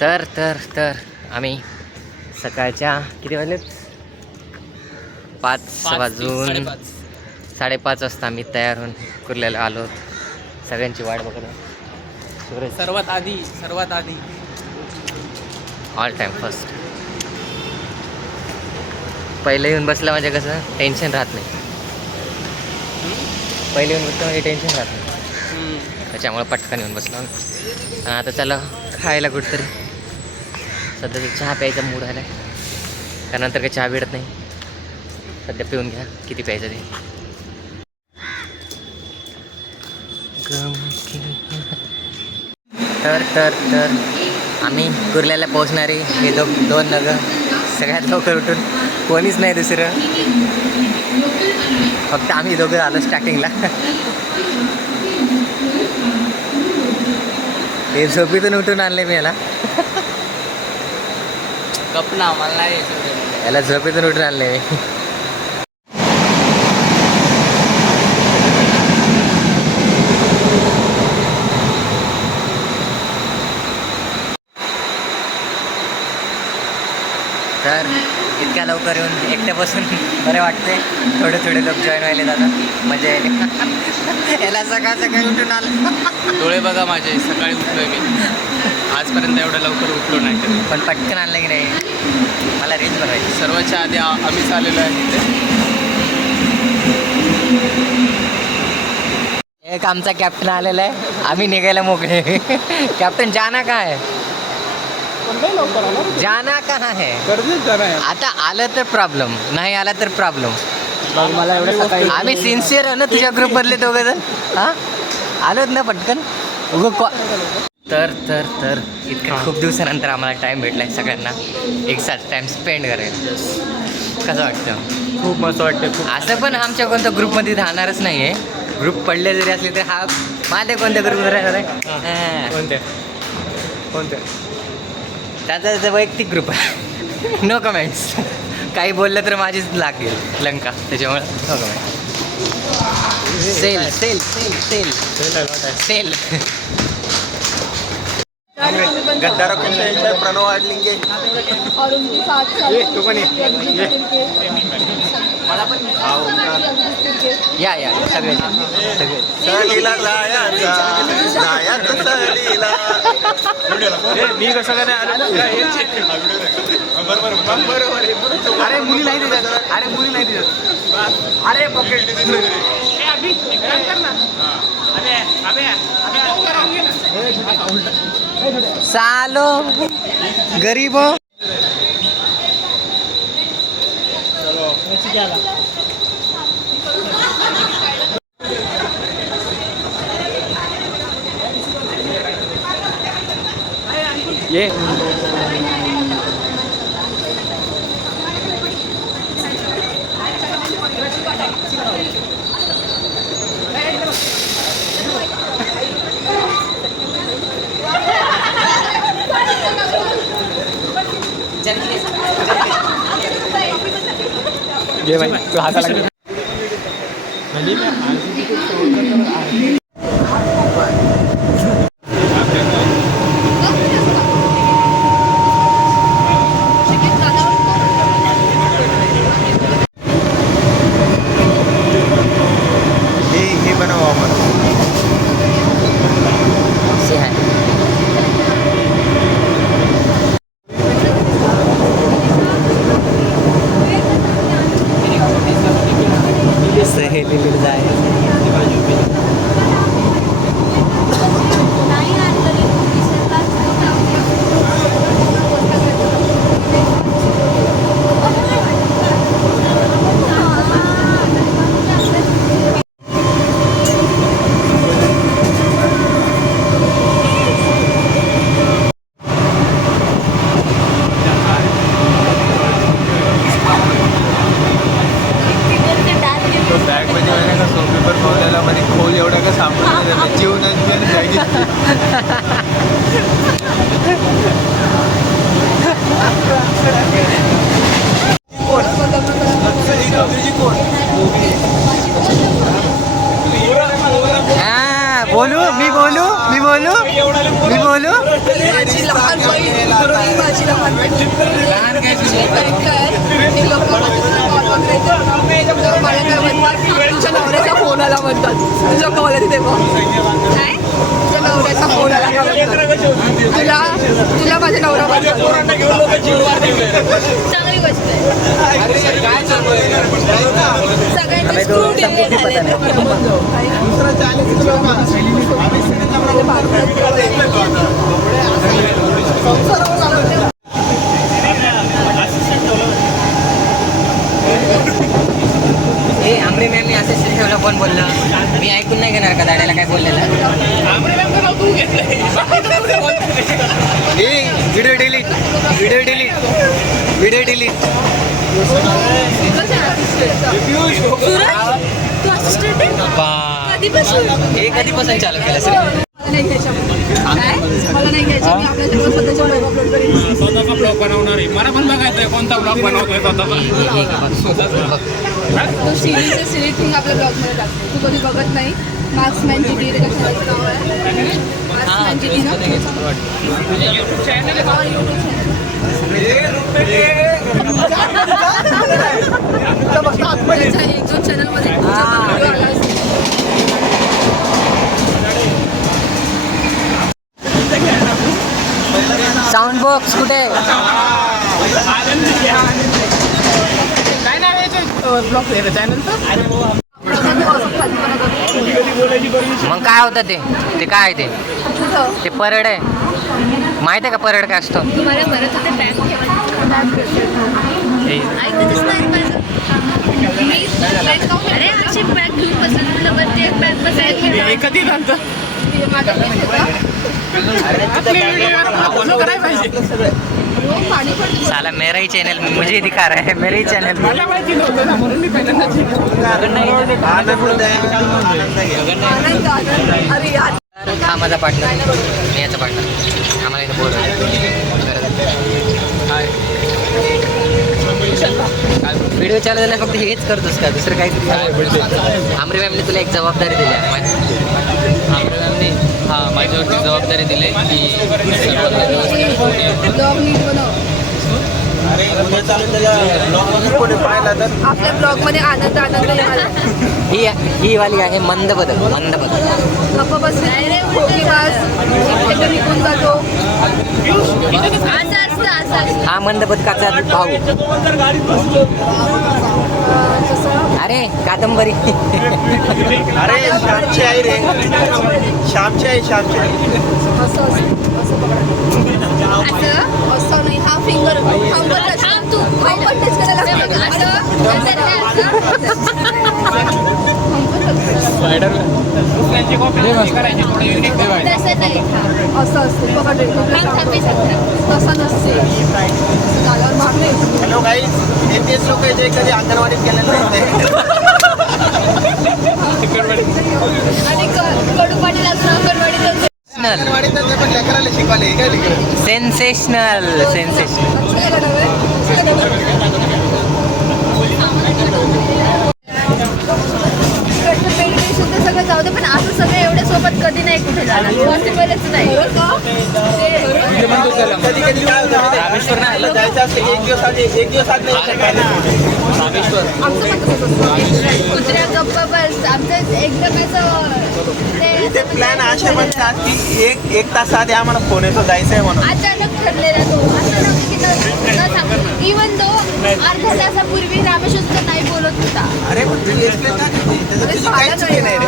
तर तर तर आम्ही सकाळच्या किती वाजलेत 5 वाजून 5:30 वाजता आम्ही तयार होऊन कुर्ल्याला आलो होतो. सगळ्यांची वाट बघत आहे. सर्वात आधी ऑल टाईम फर्स्ट. पहिले येऊन बसलं म्हणजे कसं टेन्शन राहत नाही. पहिले येऊन बसलं म्हणजे टेन्शन राहत नाही. त्याच्यामुळे पटकन येऊन बसलो. आणि आता चला खायला कुठतरी. सध्या तर चहा प्यायचा मूड आला आहे. त्यानंतर काही चहा भेटत नाही. सध्या पिऊन घ्या किती प्यायचं ते. तर तर तर आम्ही कुर्ल्याला पोहोचणारे हे दोन नगं सगळ्यात लवकर उठून कोणीच नाही दुसरं. फक्त आम्ही दोघं आलो स्टार्टिंगला. हे झोपीतून उठून आणले मी याला. गपना मला नाही याला झोपीतून उठून आणले मी. तर इतक्या लवकर येऊन एकट्यापासून बरे वाटते. थोडे लोक जॉईन व्हायला जातात. मजा येते. याला सकाळी उठून आलं. डोळे बघा माझे. सकाळी उठलोय मी. आजपर्यंत एवढं लवकर उठलो नाही कधी. पण पटकन आणलं की नाही. मला रील्स बघायची. सर्वांच्या आधी आम्हीच आलेलो आहे तिथे. एक आमचा कॅप्टन आलेला आहे. आम्ही निघायला मोकळे. कॅप्टन जाना का आहे. जाना कहाँ है. आता आलं तर प्रॉब्लेम, नाही आला तर प्रॉब्लेम. मला एवढं सकाळी आम्ही सिन्सिअर आहे ना तुझ्या ग्रुपमधले दोघं जण. हां आलोत ना पटकन. तर तर तर इतक्या खूप दिवसानंतर आम्हाला टाईम भेटला आहे सगळ्यांना एकसाथ टाईम स्पेंड करायला. कसं वाटतं. खूप मस्त वाटतं. खूप असं पण आमच्या कोणत्या ग्रुपमध्ये राहणारच नाही आहे. ग्रुप पडले जरी असले तर हा माझ्या कोणत्या ग्रुपमध्ये राहणार आहे. कोणत्या त्याचा वैयक्तिक ग्रुप आहे. No comments. काही बोललं तर माझीच लागेल लंका. त्याच्यामुळे no comment. Sale sale sale sale sale. गद्दारा प्रणव आडलिंगे. या सगळे सहलीला जायचा सहलीला. मी कसं काय नाही आलो. अरे मुली नाही देतात. अरे मुली नाही देतात. अरे पॉकेट. सालो गरीबो. ये ये भाई तू हाताला घे. हे बनवू आपण. से है सहेली जाय. बॅग मध्ये का सोप पेपर पावलेला मध्ये खोल एवढा का सापडून जीव नाही जागी. बोलू मी बोलू मी बोलू मी बोलू माझी लहान बहीण माझी लहान बहीण मला काय म्हणतात तुझ्या नवऱ्याचा फोन आला म्हणतात तुझ्या कॉलेज तेव्हा काय तुझ्या नवऱ्याचा फोन आला तुला तुला माझा नवरा म्हणतात चांगली गोष्ट आहे सगळ्यांचे स्क्रू डिलीट झाले ए आमरे मॅम मी असं ठेवलं कोण बोललं मी ऐकून नाही घेणार का दाड्याला काय बोललेलं video delete video delete video delete तू असिस्टंट आहे कधीपासून हे कधीपासून चालू केलं सर मला नाही घ्यायचं मला नाही घ्यायचं मी आपल्या सगळं स्वतःच्या ब्लॉग अपलोड करेन स्वतःचा ब्लॉग बनवणार आहे मला पण बघायचंय कोणता ब्लॉग बनवतोय स्वतःचा तो सिरीज थिंग आपल्या ब्लॉगमध्ये टाकतो तू कधी बघत नाही मार्क्समॅनची डी कशाचं नाव आहे मार्क्समॅनची डी ना युट्यूब चॅनल त्याच्या एक दोन चॅनलमध्ये तुझा पण व्हिडिओ आला असेल साऊंड बॉक्स कुठे काय नाव आहे ब्लॉग चॅनलचं मग काय होतं ते काय ते ते परड आहे माहित आहे का परड काय असतो तुम्हाला परत होते बॅग ऐकतच नाही माझं मी अरे अशी बॅग घेऊन बसले म्हटलं वरती एक बॅग बसायला हे कधी झालं माझा पीस होता आपल्या व्हिडिओवर फॉलो करायला पाहिजे रोज पाणी पडतं साला मेरा ही चॅनल मुझे दिखा रहा है मेरा ही चॅनल मला माहिती नव्हतं ना म्हणून मी पहिल्यांदाच आनंद अरे यार हा माझा पार्टनर मी याचा पार्टनर आम्हाला इथं बोर व्हिडिओ चालू झाला फक्त हेच करतोस का दुसरं काहीतरी आमरे मॅमने तुला एक जबाबदारी दिली आहे आमरे मॅमने हा माझ्यावरती जबाबदारी दिली की ब्लॉग नीट बनव आपल्या ब्लॉग मध्ये आनंद आनंद येणार ही वाली आहे मंद बदल गप्प बस एकटं निघून जातो असं असतं हा मंद बदकाचा भाऊ अरे कादंबरी अरे श्यामची आई रे श्यामची आई असं असं नाही हा फिंगर तू टच करायला दुसऱ्यांची कॉपी करायची थोडी युनिक ठेवायची असं असते पकड तसं नसते झाल्यावर मागणे हॅलो गाईज हे तेच लोक आहे जे कधी अंगणवाडीत गेलेले नाही आणि कडू पाणी लागून अंगणवाडीत पण लेकराला शिकवाले काय लेकरं सेन्सेशनल सुद्धा सगळं जाऊ दे पण असं सगळं एवढ्या सोबत कधी नाही कुठे जाणार पॉसिबलच नाही कधी कधी काय होतं रामेश्वर ना जायचं असतं एक दिवस आधी आमचं पण तसंच असतं. कुत्र्या गप्पा बस आमचं एकदम असं ते प्लॅन असे म्हणतात की एक तास आधी आम्हाला फोन येतो जायचंय म्हणून अचानक ठरलेला तो असं नव्हतं की इव्हन तो अर्ध्या तासापूर्वी रामेश्वरचं नाही बोलत होता अरे पण तुझी एक्सप्लेन का करते? त्याचं तुझी काहीच चुकी नाही रे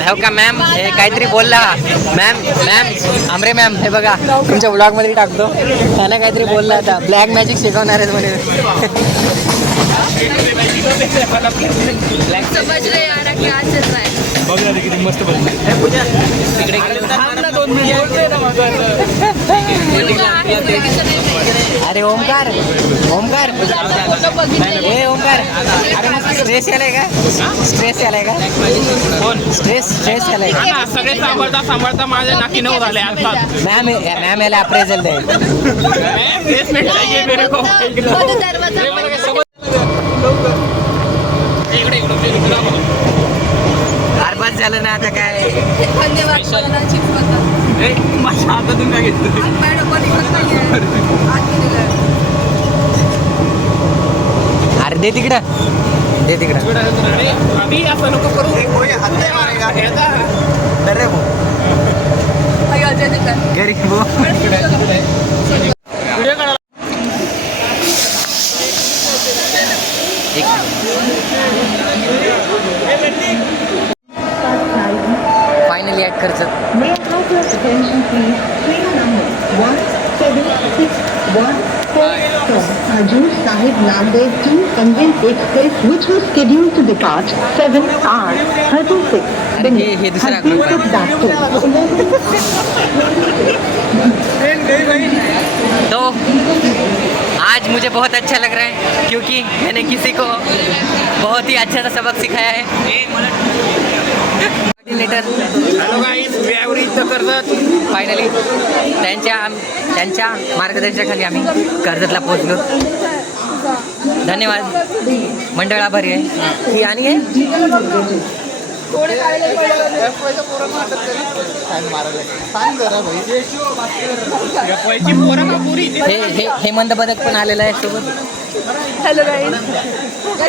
हो का मॅम हे काहीतरी बोलला मॅम आमरे मॅम हे बघा तुमच्या ब्लॉगमध्ये टाकतो त्याला काहीतरी बोलला आता ब्लॅक मॅजिक शिकवणार आहेत म्हणे समजलं यार की आज चल रहा है अरे ओमकार ए ओमकार अरे मग स्ट्रेस यालाय का स्ट्रेस यालाय का सगळे सांभाळता माझ्या नाकी नऊ झाले आता मॅम याला अप्रेझल द्याय प्लेसमेंट चाहिए मेरे को दरवाजा इकडे झालं ना आता काय. धन्यवाद मला चिप्स करतात. ए, माझ्या हातातून काय घेतलं आज माझ्या डब्बा निघत नाहीये. आज गेलेलं आहे. अरे दे तिकडं, दे तिकडं. आम्ही असं नको करू. हात नाही मारेगा. अरे भाऊ, आई अजय देतात. गरीब भाऊ. फायनली ॲड खर्च. May I have your attention please? Train number 1761 from Hajur Sahib Nanded to Convent Express, which was scheduled to depart 7 hours 36 अरे minutes. हे दुसरा has been group put back to तो आज मुझे बहुत अच्छा लग रहा है क्योंकि मैंने किसी को बहुत ही अच्छा सा सबक सिखाया है. हॅलो गाईज, व्यावरी कर्जत. फायनली त्यांच्या मार्गदर्शनाखाली आम्ही कर्जतला पोहोचलो. धन्यवाद, मंडळ आभारी आहे ही आणि आहे. हे मंद बदक पण आलेलं आहे सोबत. Hello guys.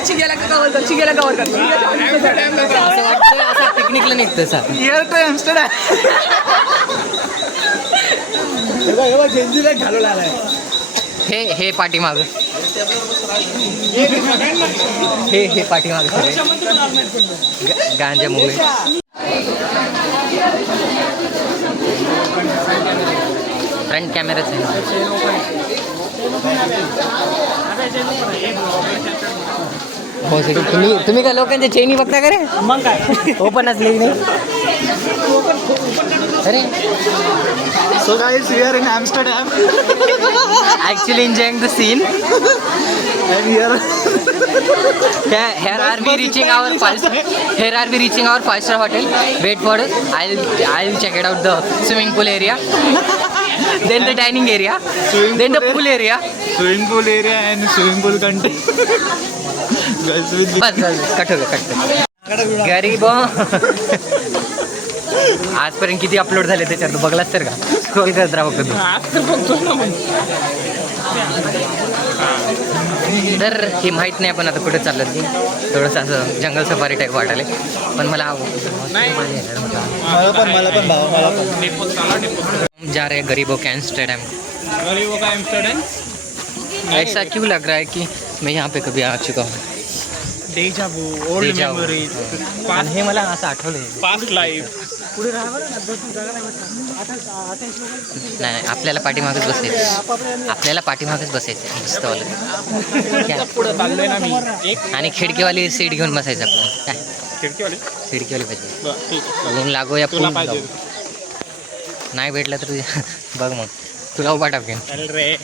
चिग्याला कवर कर, चिग्याला कवर कर. असं वाटतं असं पिकनिकला निघतं सा. Here to Amsterdam. झेंजीला घालून आलाय. हे पाठीमाग, हे पाठीमाग गांजा मुंबई. फ्रंट कॅमेराच आहे. हो सर, तुम्ही का लोकांच्या चेनी बघता का रे? मग काय ओपन असले नाही. अरे So guys, we are in Amsterdam actually enjoying the scene. and here Here are we reaching our five-star hotel. Wait for us. I'll check it out the swimming pool area, then the dining area, then the pool area. swimming pool area and swimming pool content. Guys, with bus cut हो cut. गरीब आजपर्यंत किती upload झाले त्याच्यात बघलास तर का? Scroll करत राहा कधी. तर हे माहीत नाही आपण आता कुठे चाललं की थोडंसं असं जंगल सफारी टाईप वाटायला, पण मला मला पण भावा, मला पण. जा रहे गरीबों के एम्स्टर्डम. गरीबों का एम्स्टरडॅम. ऐसा क्यों लग रहा है कि मैं यहाँ पे कभी आ चुका हूँ. डेजा वू, ओल्ड मेमोरीज, आणि हे मला असं आठवलं. Past life. नाही आपल्याला पाठीमागच बसायचं, आपल्याला पाठीमागच बसायचं मस्त वालं. पुढे चाललोय ना मी. एक आणि खिडकीवाली सीट घेऊन बसायचं आपलं. काय खिडकीवाली. खिडकीवाली पाहिजे. बरं, ठीक आहे. ऊन लागो या तुला पूल पाहिजे. नाही भेटलं तर बघ मग तुला उभा टाकेन. चल रे.